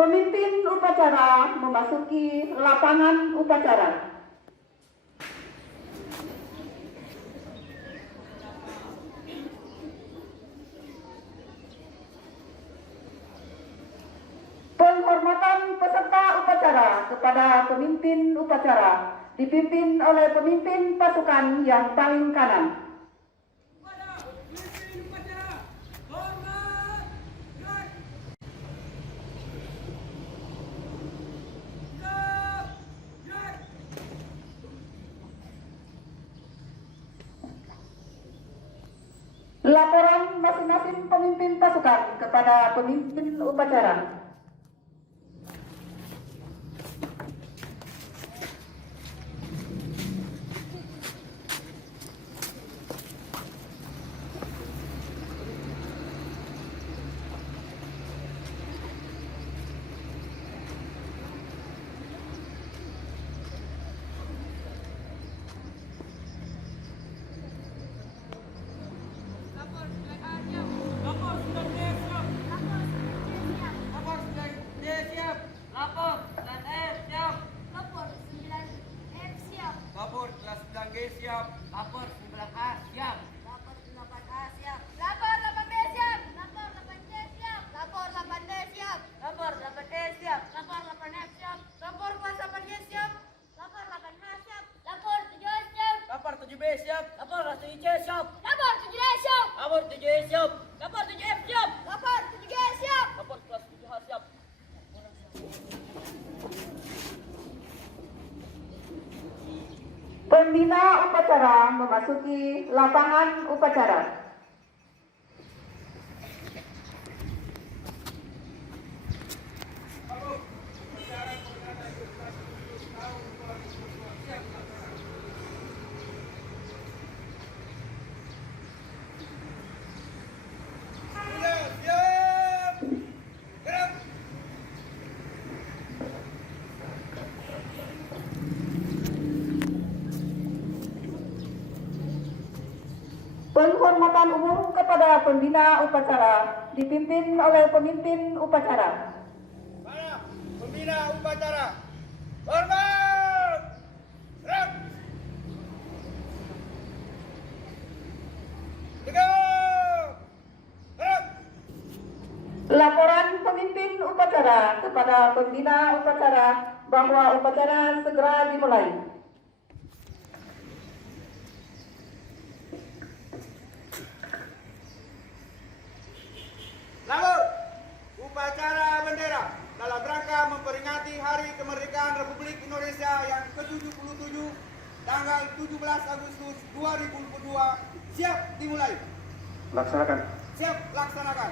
Pemimpin upacara memasuki lapangan upacara. Penghormatan peserta upacara kepada pemimpin upacara dipimpin oleh pemimpin pasukan yang paling kanan. Laporan masing-masing pemimpin pasukan kepada pemimpin upacara. Lapor 9A siap. Lapor 8A siap. Lapor 8B siap. Lapor 8C siap. Lapor 8D siap. Lapor 8E siap. Lapor 8F siap. Lapor kelas 8G siap. Lapor 8H siap. Lapor 7A siap. Lapor 7B siap. Lapor 7C siap. Lapor 7D siap. Lapor 7E siap. Lapor 7F siap. Lapor 7G siap. Lapor kelas 7H siap. Pembina upacara memasuki lapangan upacara. Penghormatan umum kepada pembina upacara dipimpin oleh pemimpin upacara. Para pembina upacara, hormat! Gerak! Tegak! Gerak! Laporan pemimpin upacara kepada pembina upacara bahwa upacara segera dimulai. Lapor upacara bendera dalam rangka memperingati Hari Kemerdekaan Republik Indonesia yang ke-77 tanggal 17 Agustus 2022 siap dimulai. Laksanakan. Siap laksanakan.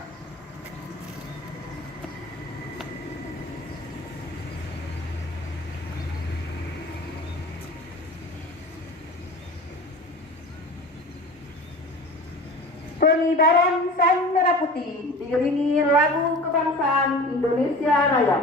Pengibaran Sang Merah Putih diiringi lagu kebangsaan Indonesia Raya.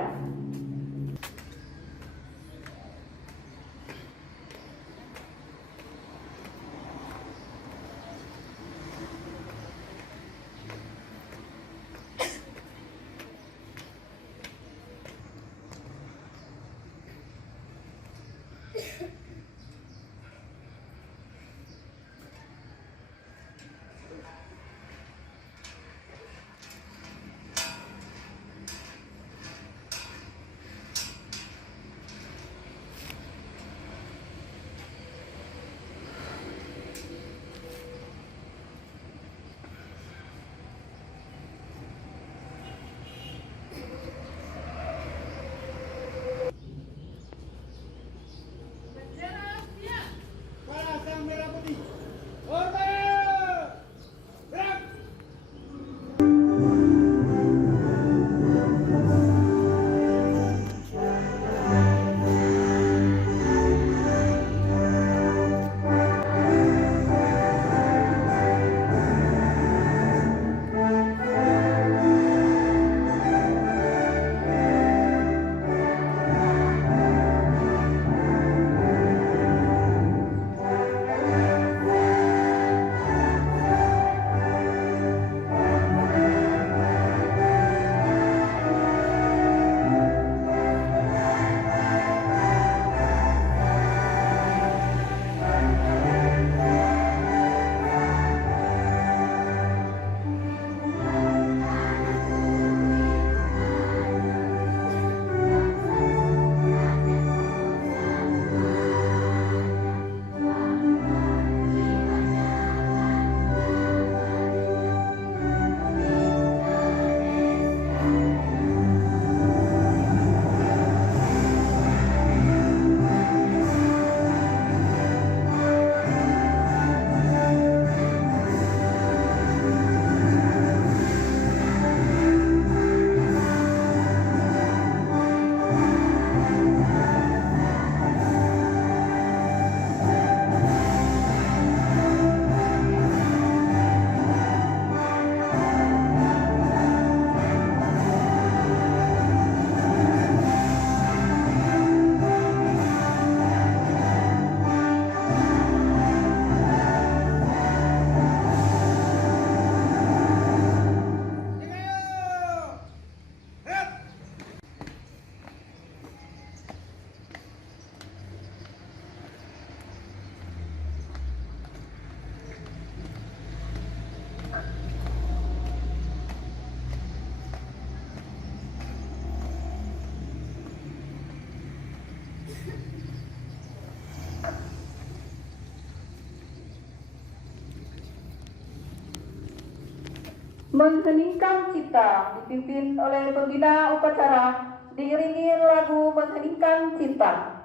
Mengheningkan cipta dipimpin oleh pembina upacara diiringi lagu Mengheningkan Cipta.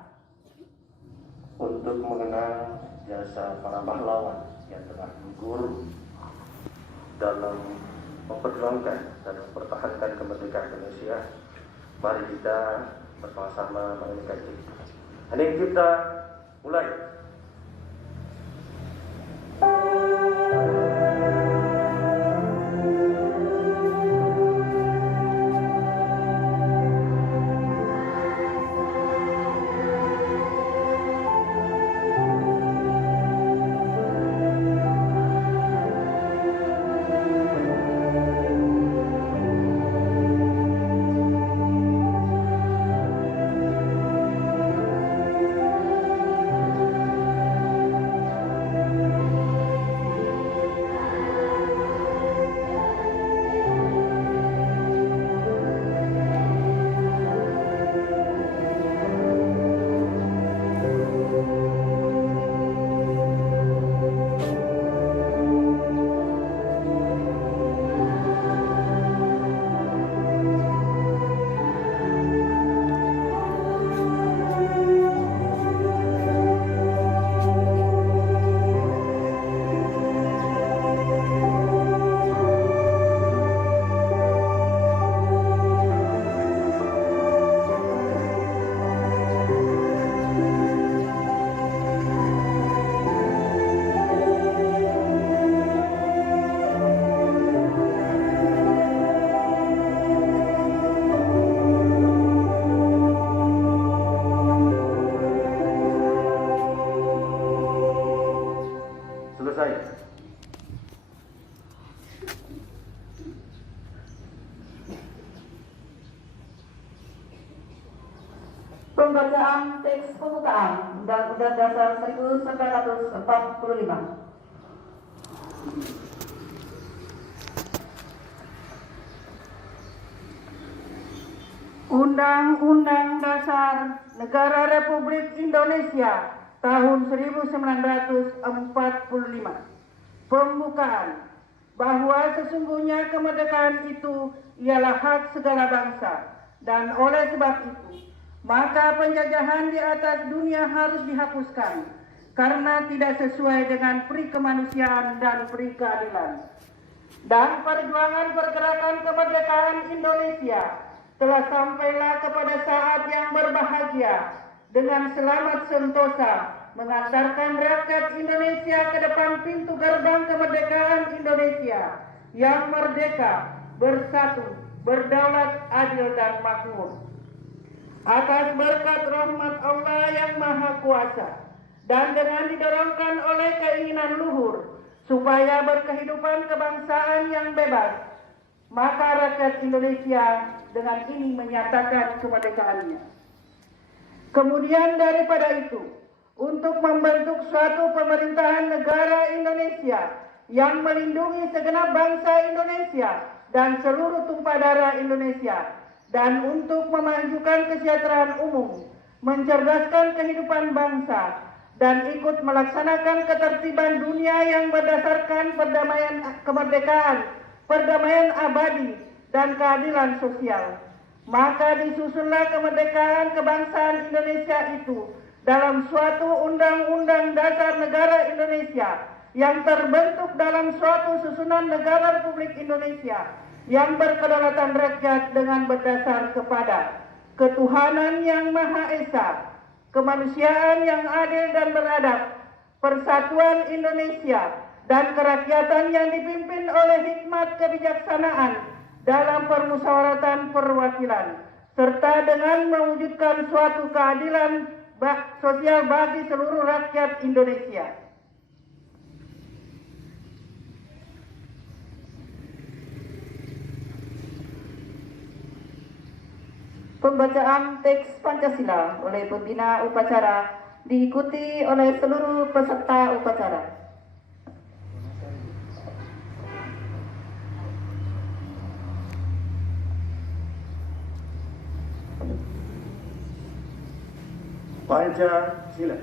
Untuk mengenang jasa para pahlawan yang telah gugur dalam memperjuangkan dan mempertahankan kemerdekaan Indonesia, mari kita bersama-sama menyanyikan cipta. Hening cipta, mulai. Selesai. Pembacaan teks pembukaan Undang-Undang Dasar 1945. Undang-Undang Dasar Negara Republik Indonesia tahun 1945. Pembukaan. Bahwa sesungguhnya kemerdekaan itu ialah hak segala bangsa, dan oleh sebab itu maka penjajahan di atas dunia harus dihapuskan karena tidak sesuai dengan peri kemanusiaan dan peri keadilan. Dan perjuangan pergerakan kemerdekaan Indonesia telah sampailah kepada saat yang berbahagia dengan selamat sentosa mengantarkan rakyat Indonesia ke depan pintu gerbang kemerdekaan Indonesia yang merdeka, bersatu, berdaulat, adil dan makmur. Atas berkat rahmat Allah yang Maha Kuasa dan dengan didorongkan oleh keinginan luhur supaya berkehidupan kebangsaan yang bebas, maka rakyat Indonesia dengan ini menyatakan kemerdekaannya. Kemudian daripada itu, untuk membentuk suatu pemerintahan negara Indonesia yang melindungi segenap bangsa Indonesia dan seluruh tumpah darah Indonesia, dan untuk memajukan kesejahteraan umum, mencerdaskan kehidupan bangsa, dan ikut melaksanakan ketertiban dunia yang berdasarkan perdamaian kemerdekaan, perdamaian abadi, dan keadilan sosial. Maka disusunlah kemerdekaan kebangsaan Indonesia itu dalam suatu Undang-Undang Dasar Negara Indonesia yang terbentuk dalam suatu susunan negara Republik Indonesia yang berkedaulatan rakyat dengan berdasar kepada ketuhanan yang Maha Esa, kemanusiaan yang adil dan beradab, persatuan Indonesia, dan kerakyatan yang dipimpin oleh hikmat kebijaksanaan dalam permusyawaratan perwakilan, serta dengan mewujudkan suatu keadilan sosial bagi seluruh rakyat Indonesia. Pembacaan teks Pancasila oleh pembina upacara diikuti oleh seluruh peserta upacara. Pancasila.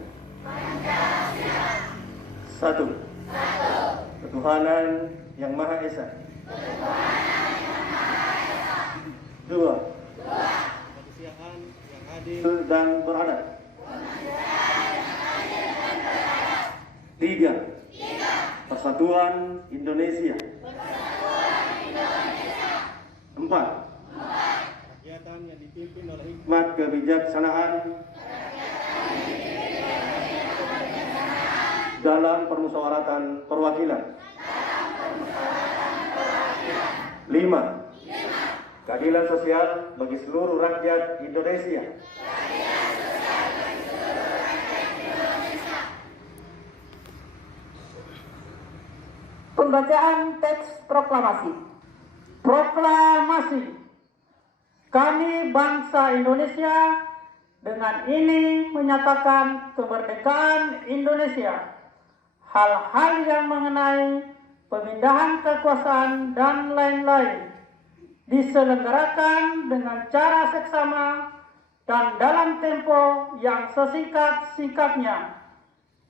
Satu. Ketuhanan yang Maha Esa. Dua. Kemanusiaan yang adil. Dan beradab. Tiga. Persatuan Indonesia. Empat. Kegiatan yang dipimpin oleh Hikmat kebijaksanaan dalam permusyawaratan perwakilan. Lima. Keadilan sosial bagi seluruh rakyat Indonesia. Pembacaan teks proklamasi. Proklamasi. Kami bangsa Indonesia dengan ini menyatakan kemerdekaan Indonesia. Hal-hal yang mengenai pemindahan kekuasaan dan lain-lain diselenggarakan dengan cara seksama dan dalam tempo yang sesingkat-singkatnya.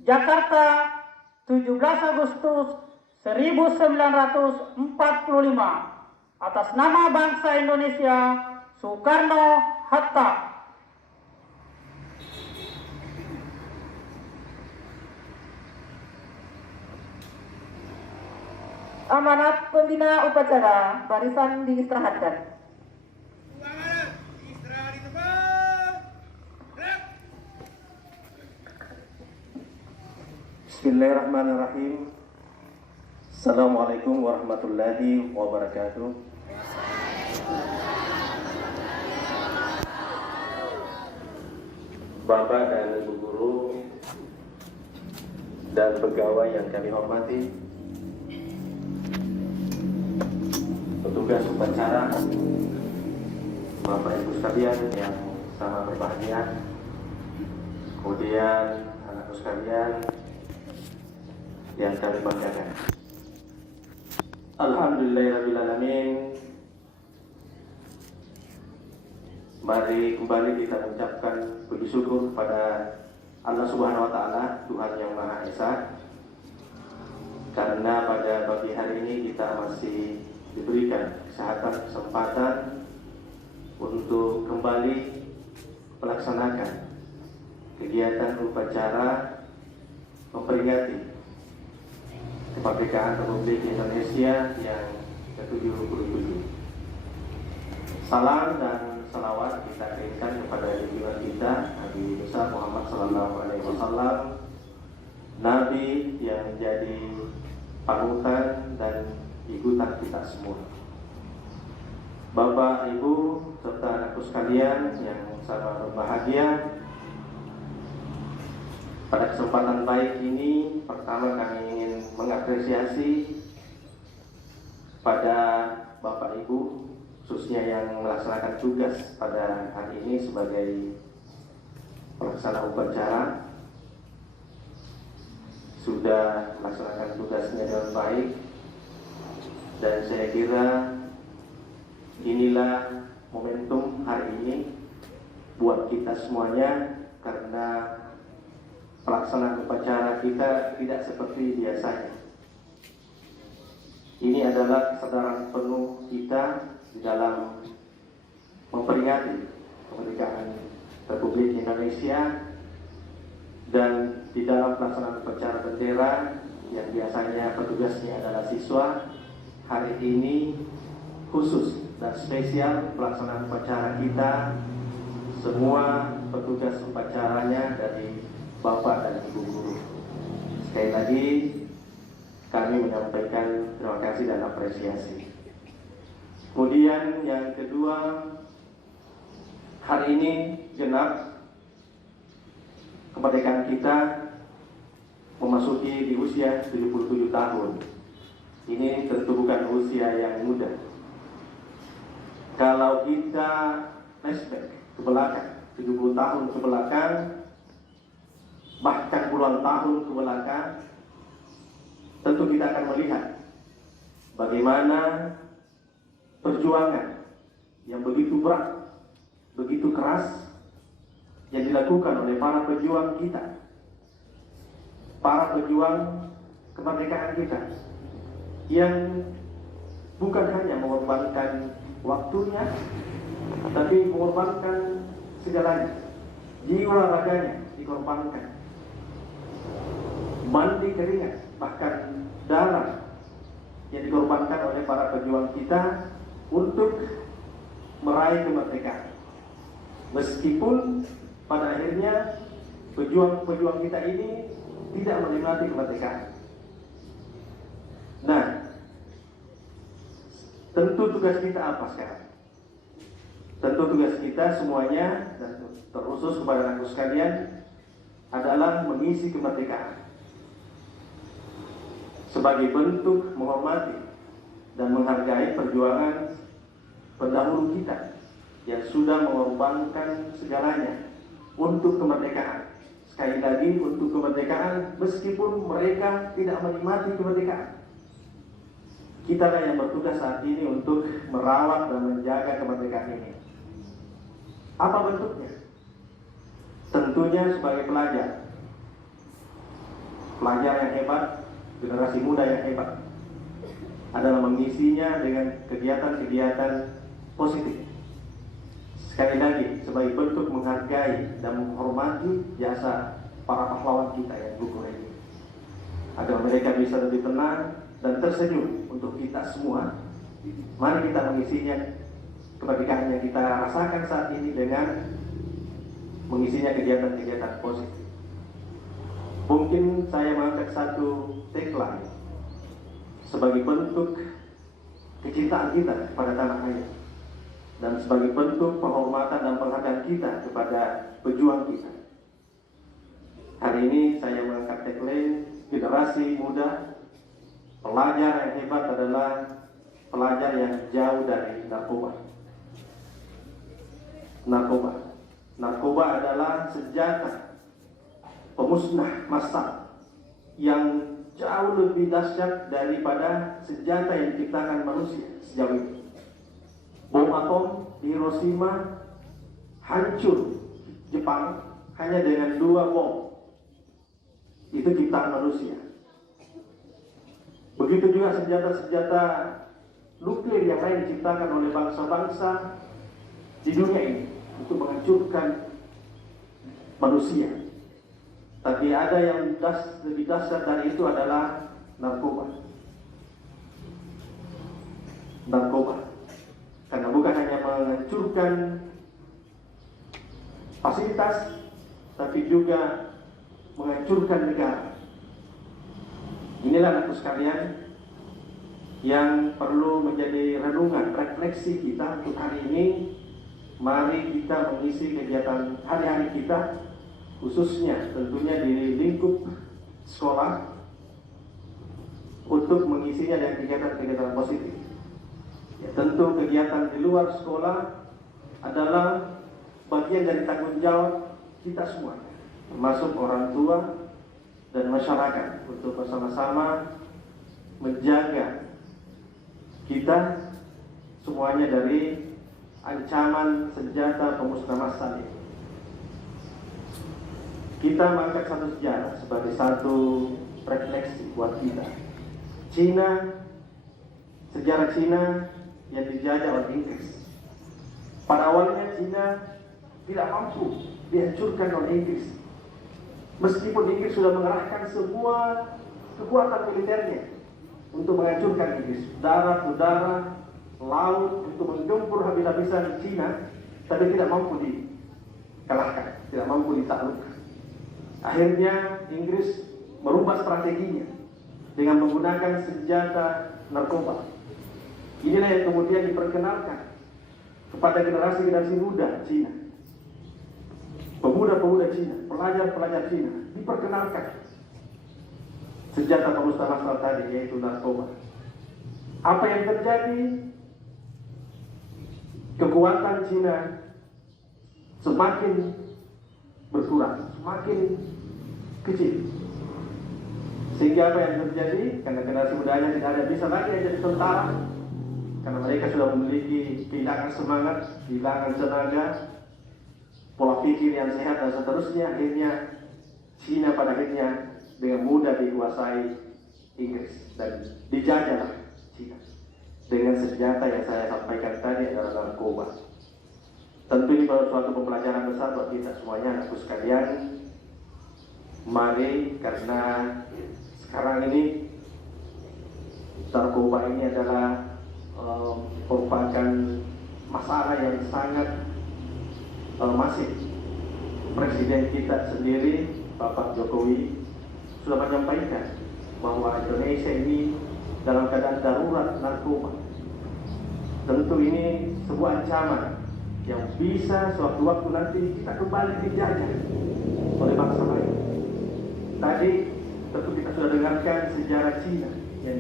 Jakarta, 17 Agustus 1945. Atas nama bangsa Indonesia, Soekarno-Hatta. Amanat pembina upacara, barisan diistirahatkan. Amanat, istirahat di tempat. Gerak. Bismillahirrahmanirrahim. Assalamualaikum warahmatullahi wabarakatuh. Bapak dan Ibu Guru dan pegawai yang kami hormati, petugas upacara, Bapak Ibu sekalian yang sangat berbahagia, kemudian anak-anak sekalian yang kami banggakan. Alhamdulillahirrahmanirrahim. Mari kembali kita mengucapkan puji syukur kepada Allah Subhanahu wa Ta'ala, Tuhan yang Maha Esa, karena pada pagi hari ini kita masih diberikan kesempatan untuk kembali melaksanakan kegiatan upacara memperingati kemerdekaan Republik Indonesia yang ke-77. Salam dan salawat kita kirimkan kepada junjungan kita Nabi besar Muhammad SAW, Nabi yang menjadi panutan dan ikutan kita semua. Bapak, Ibu, serta anakku sekalian yang sangat berbahagia, pada kesempatan baik ini, pertama kami ingin mengapresiasi pada Bapak Ibu, khususnya yang melaksanakan tugas pada hari ini sebagai pelaksana upacara, sudah melaksanakan tugasnya dengan baik, dan saya kira inilah momentum hari ini buat kita semuanya, karena pelaksanaan upacara kita tidak seperti biasanya. Ini adalah kesadaran penuh kita di dalam memperingati kemerdekaan Republik Indonesia, dan di dalam pelaksanaan upacara bendera yang biasanya petugasnya adalah siswa, hari ini khusus dan spesial pelaksanaan upacara kita semua petugas upacaranya dari Bapak dan Ibu Guru. Sekali lagi kami menyampaikan terima kasih dan apresiasi. Kemudian yang kedua, hari ini genap kemerdekaan kita memasuki di usia 77 tahun. Ini tentu bukan usia yang muda. Kalau kita flashback ke belakang, 70 tahun ke belakang, bahkan puluhan tahun ke belakang, tentu kita akan melihat bagaimana perjuangan yang begitu berat, begitu keras yang dilakukan oleh para pejuang kita, para pejuang kemerdekaan kita, yang bukan hanya mengorbankan waktunya, tapi mengorbankan segalanya. Jiwa raganya dikorbankan, mandi keringat, bahkan darah yang dikorbankan oleh para pejuang kita untuk meraih kemerdekaan. Meskipun pada akhirnya pejuang-pejuang kita ini tidak menikmati kemerdekaan. Nah, tentu tugas kita apa sekarang? Tentu tugas kita semuanya, dan terkhusus kepada anakku sekalian, adalah mengisi kemerdekaan sebagai bentuk menghormati dan menghargai perjuangan pendahulu kita yang sudah mengorbankan segalanya untuk kemerdekaan. Sekali lagi, untuk kemerdekaan, meskipun mereka tidak menikmati kemerdekaan. Kita lah yang bertugas saat ini untuk merawat dan menjaga kemerdekaan ini. Apa bentuknya? Tentunya sebagai pelajar. Pelajar yang hebat, generasi muda yang hebat, adalah mengisinya dengan kegiatan-kegiatan positif. Sekali lagi, sebagai bentuk menghargai dan menghormati jasa para pahlawan kita yang gugur ini, agar mereka bisa lebih tenang dan tersenyum untuk kita semua. Mari kita mengisinya kemerdekaan yang kita rasakan saat ini dengan mengisinya kegiatan-kegiatan positif. Mungkin saya mengangkat satu tagline sebagai bentuk kecintaan kita kepada tanah air dan sebagai bentuk penghormatan dan penghargaan kita kepada pejuang kita. Hari ini saya mengangkat tagline generasi muda, pelajar yang hebat adalah pelajar yang jauh dari narkoba. Narkoba adalah senjata pemusnah massal yang jauh lebih dahsyat daripada senjata yang diciptakan manusia sejauh ini. Bom atom di Hiroshima hancur Jepang hanya dengan 2 bom. Itu ciptaan manusia. Begitu juga senjata-senjata nuklir yang lain diciptakan oleh bangsa-bangsa di dunia ini untuk menghancurkan manusia. Tapi ada yang lebih dahsyat dari itu adalah narkoba. Karena bukan hanya menghancurkan fasilitas, tapi juga menghancurkan negara. Inilah anakku sekalian yang perlu menjadi renungan, refleksi kita untuk hari ini. Mari kita mengisi kegiatan hari-hari kita, khususnya tentunya di lingkup sekolah, untuk mengisinya dengan kegiatan-kegiatan positif. Ya, tentu kegiatan di luar sekolah adalah bagian dari tanggung jawab kita semua, termasuk orang tua dan masyarakat, untuk bersama-sama menjaga kita semuanya dari ancaman senjata pemusnah massal ini. Kita mengangkat satu sejarah sebagai satu refleksi buat kita. Sejarah Cina yang dijajah oleh Inggris. Pada awalnya Cina tidak mampu dihancurkan oleh Inggris. Meskipun Inggris sudah mengerahkan semua kekuatan militernya untuk menghancurkan Inggris, darat, udara, laut, untuk menggempur habis-habisan Cina, tapi tidak mampu dikalahkan, tidak mampu ditaklukkan. Akhirnya Inggris merubah strateginya dengan menggunakan senjata narkoba. Inilah yang kemudian diperkenalkan kepada generasi-generasi muda Cina, pemuda-pemuda Cina, pelajar-pelajar Cina, diperkenalkan senjata pemusnah massal tadi, yaitu narkoba. Apa yang terjadi? Kekuatan Cina semakin berkurang, semakin kecil. Sehingga apa yang terjadi? Karena generasi mudanya tidak ada bisa lagi jadi tentara, karena mereka sudah memiliki kehilangan semangat, kehilangan tenaga, pola pikir yang sehat dan seterusnya. Akhirnya Cina pada akhirnya dengan mudah dikuasai Inggris dan dijajahlah Cina dengan senjata yang saya sampaikan tadi adalah narkoba. Tentu ini suatu pembelajaran besar buat kita semuanya, anakku sekalian. Mari, karena sekarang ini narkoba ini adalah merupakan masalah yang sangat masif. Presiden kita sendiri, Bapak Jokowi, sudah menyampaikan bahwa Indonesia ini dalam keadaan darurat narkoba. Tentu ini sebuah ancaman yang bisa suatu-waktu nanti kita kembali dijajah oleh bangsa lain. Tadi tentu kita sudah dengarkan sejarah Cina yang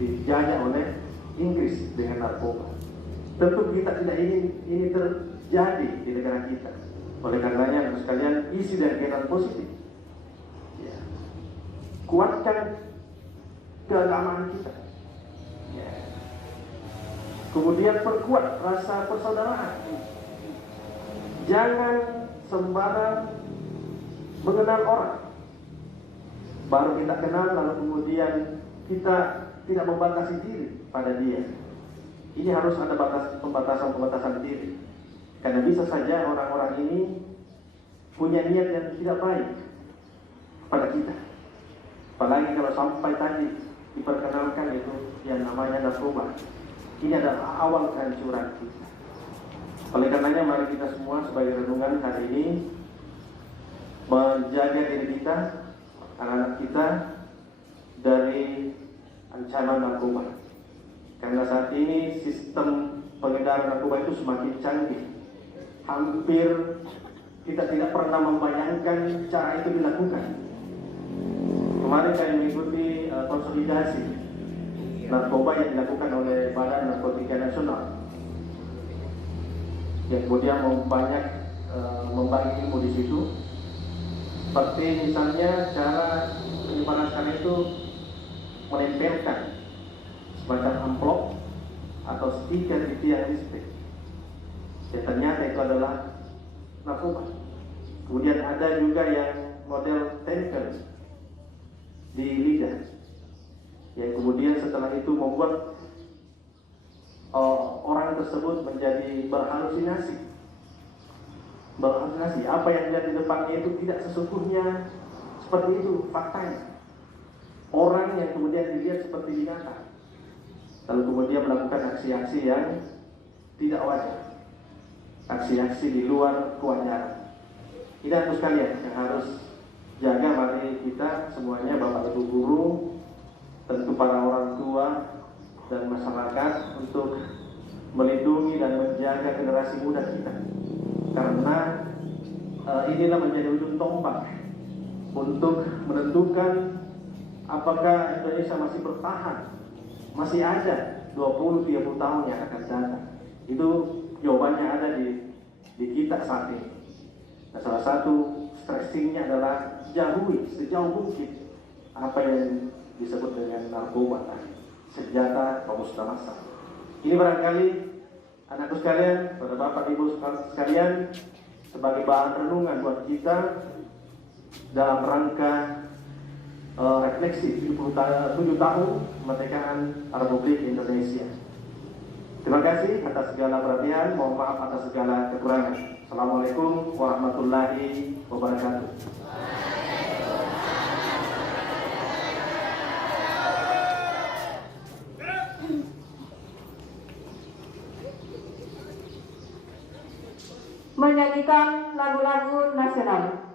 dijajah oleh Inggris dengan narkoba. Tentu kita tidak ingin ini terjadi di negara kita. Oleh karenanya, sekalian, isi dari kegiatan positif, ya, kuatkan keagamaan kita, ya. Kemudian perkuat rasa persaudaraan. Jangan sembarang mengenal orang, baru kita kenal lalu kemudian kita tidak membatasi diri pada dia. Ini harus ada pembatasan diri, karena bisa saja orang-orang ini punya niat yang tidak baik pada kita. Apalagi kalau sampai tadi diperkenalkan itu yang namanya narkoba. Ini adalah awal kehancuran kita. Oleh karenanya mari kita semua sebagai renungan hari ini menjaga diri kita, anak-anak kita dari ancaman narkoba. Karena saat ini sistem pengedaran narkoba itu semakin canggih. Hampir kita tidak pernah membayangkan cara itu dilakukan. Kemarin saya mengikuti konsolidasi narkoba yang dilakukan oleh Badan Narkotika Nasional, yang kemudian banyak membagi ilmu di situ. Seperti misalnya cara penyimpanan sekarang itu menempelkan semacam amplop atau stiker di tiang listrik. Dan ternyata itu adalah narkoba. Kemudian ada juga yang model tempel di lidah, yang kemudian setelah itu membuat orang tersebut menjadi berhalusinasi. Apa yang dilihat di depannya itu tidak sesungguhnya seperti itu faktanya. Orang yang kemudian dilihat seperti binatang, lalu kemudian melakukan aksi-aksi yang tidak wajar, aksi-aksi di luar kewajaran. Ini aku sekalian yang harus jaga. Mari kita semuanya, Bapak Ibu guru, tentu para orang tua dan masyarakat, untuk melindungi dan menjaga generasi muda kita. Karena inilah menjadi ujung tombak untuk menentukan apakah Indonesia masih bertahan, masih ada 20-30 tahun yang akan datang. Itu jawabannya ada di kita saat ini. Nah, salah satu stressingnya adalah jauhi sejauh mungkin apa yang disebut dengan narkoba, senjata pemusnah massal. Ini barangkali anakku sekalian, pada Bapak Ibu sekalian, sebagai bahan renungan buat kita dalam rangka refleksi 77 tahun kemerdekaan Republik Indonesia. Terima kasih atas segala perhatian, mohon maaf atas segala kekurangan. Assalamualaikum warahmatullahi wabarakatuh. Menyanyikan lagu-lagu nasional.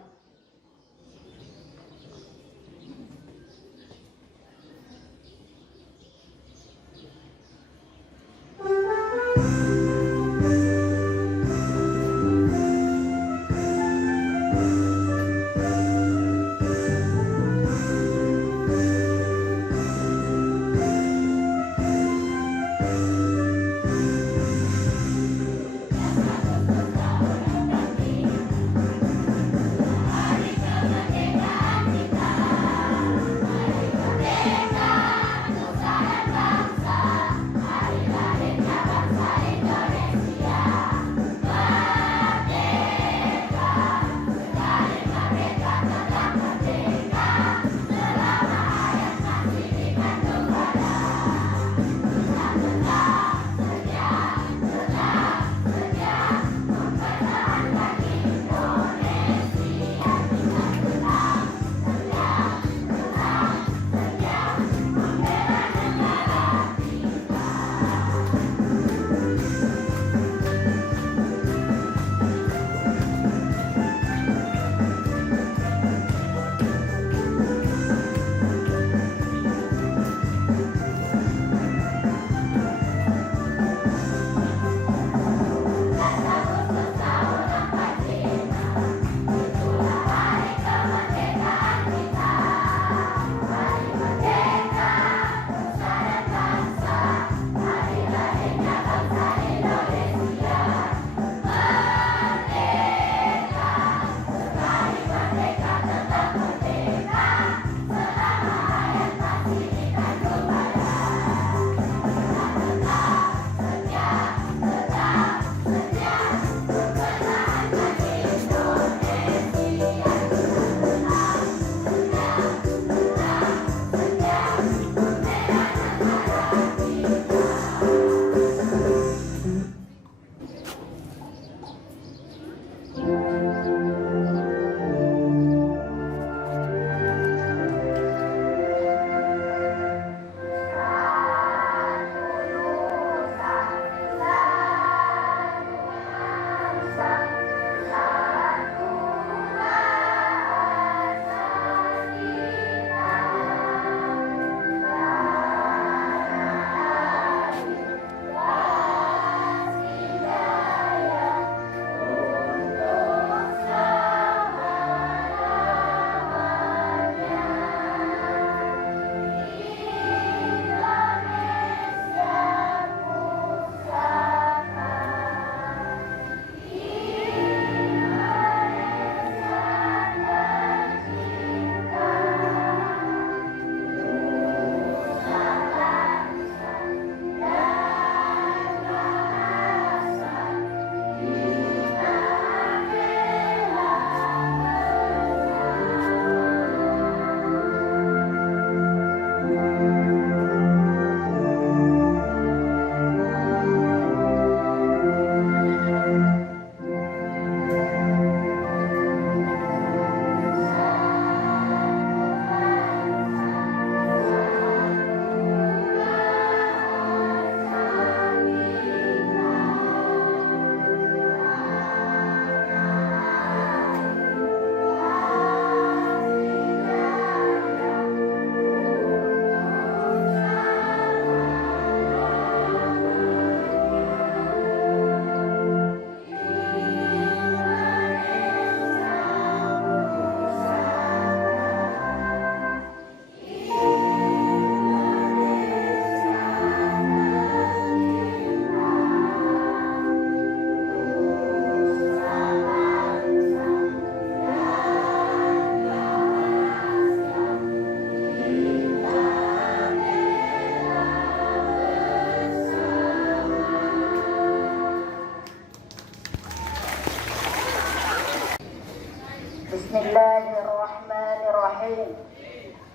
Bismillahirrahmanirrahim.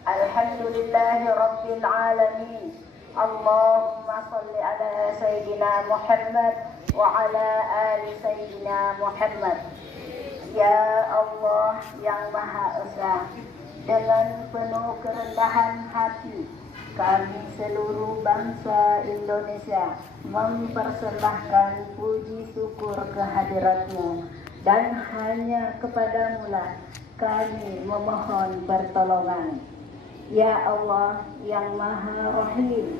Alhamdulillahi Rabbil Alamin. Allahumma salli ala Sayyidina Muhammad wa ala ali Sayyidina Muhammad. Ya Allah yang Maha Esa, dengan penuh kerendahan hati kami seluruh bangsa Indonesia mempersembahkan puji syukur kehadirat-Mu, dan hanya kepadamu lah kami memohon pertolongan. Ya Allah yang Maha Rahim,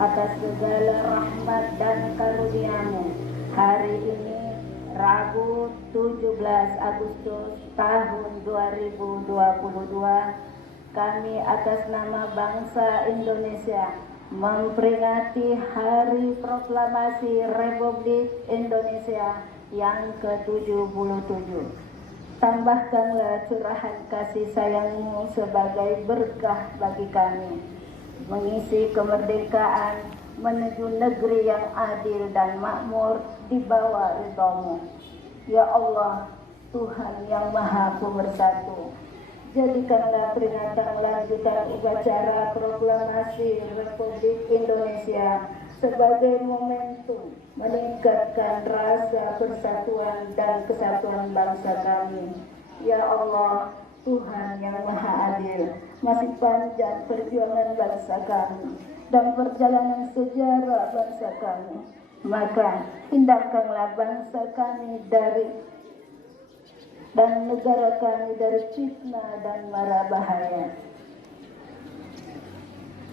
atas segala rahmat dan karunia-Mu, hari ini Rabu 17 Agustus tahun 2022, kami atas nama bangsa Indonesia memperingati Hari Proklamasi Republik Indonesia yang ke-77. Tambahkanlah curahan kasih sayang-Mu sebagai berkah bagi kami, mengisi kemerdekaan menuju negeri yang adil dan makmur di bawah ridha-Mu. Ya Allah, Tuhan yang Maha Pemersatu, jadikanlah peringatan lanjutan upacara proklamasi Republik Indonesia sebagai momentum meningkatkan rasa persatuan dan kesatuan bangsa kami. Ya Allah, Tuhan yang Maha Adil, masih panjang perjuangan bangsa kami dan perjalanan sejarah bangsa kami, maka hindarkanlah bangsa kami dan negara kami dari fitnah dan mara bahaya.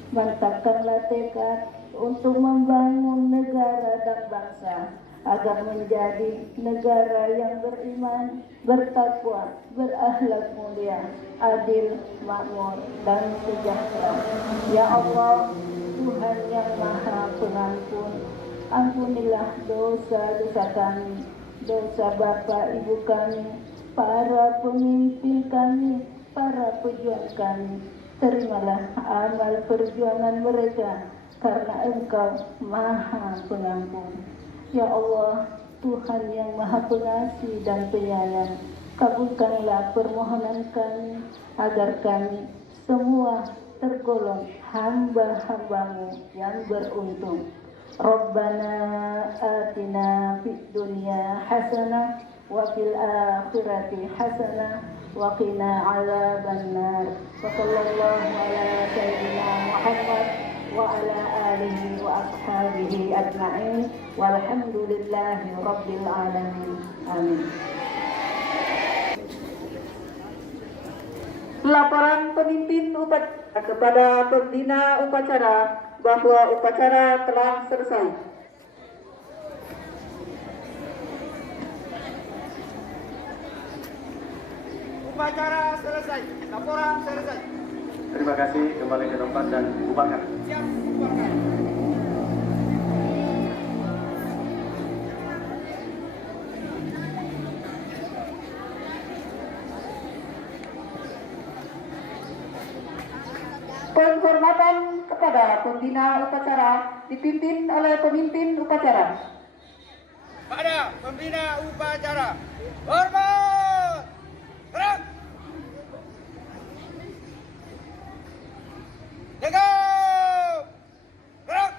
Mantapkanlah tekad untuk membangun negara dan bangsa agar menjadi negara yang beriman, bertakwa, berakhlak mulia, adil, makmur, dan sejahtera. Ya Allah, Tuhan yang Maha Pengampun, ampunilah dosa-dosa kami, dosa Bapak Ibu kami, para pemimpin kami, para pejuang kami. Terimalah amal perjuangan mereka, karena Engkau Maha Pengampun. Ya Allah, Tuhan yang Maha Pengasih dan Penyayang, kabulkanlah permohonan kami agar kami semua tergolong hamba-hamba-Mu yang beruntung. Rabbana atina fid dunya hasanah wa fil akhirati hasanah wa qina adzabannar. Wa sallallahu ala sayyidina Muhammad wa ala alihi wa ashabihi ajma'in walhamdulillahi rabbil alamin. Amin. Laporan pemimpin upacara kepada pembina upacara bahwa upacara telah selesai. Upacara selesai. Laporan selesai. Terima kasih, kembali ke tempat dan bubarkan. Siap, bubarkan. Penghormatan kepada pembina upacara dipimpin oleh pemimpin upacara. Pada pembina upacara, hormat, gerak, tegak, gerak.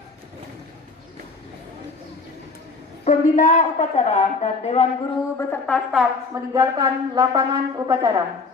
Pembina upacara dan Dewan Guru beserta staf meninggalkan lapangan upacara.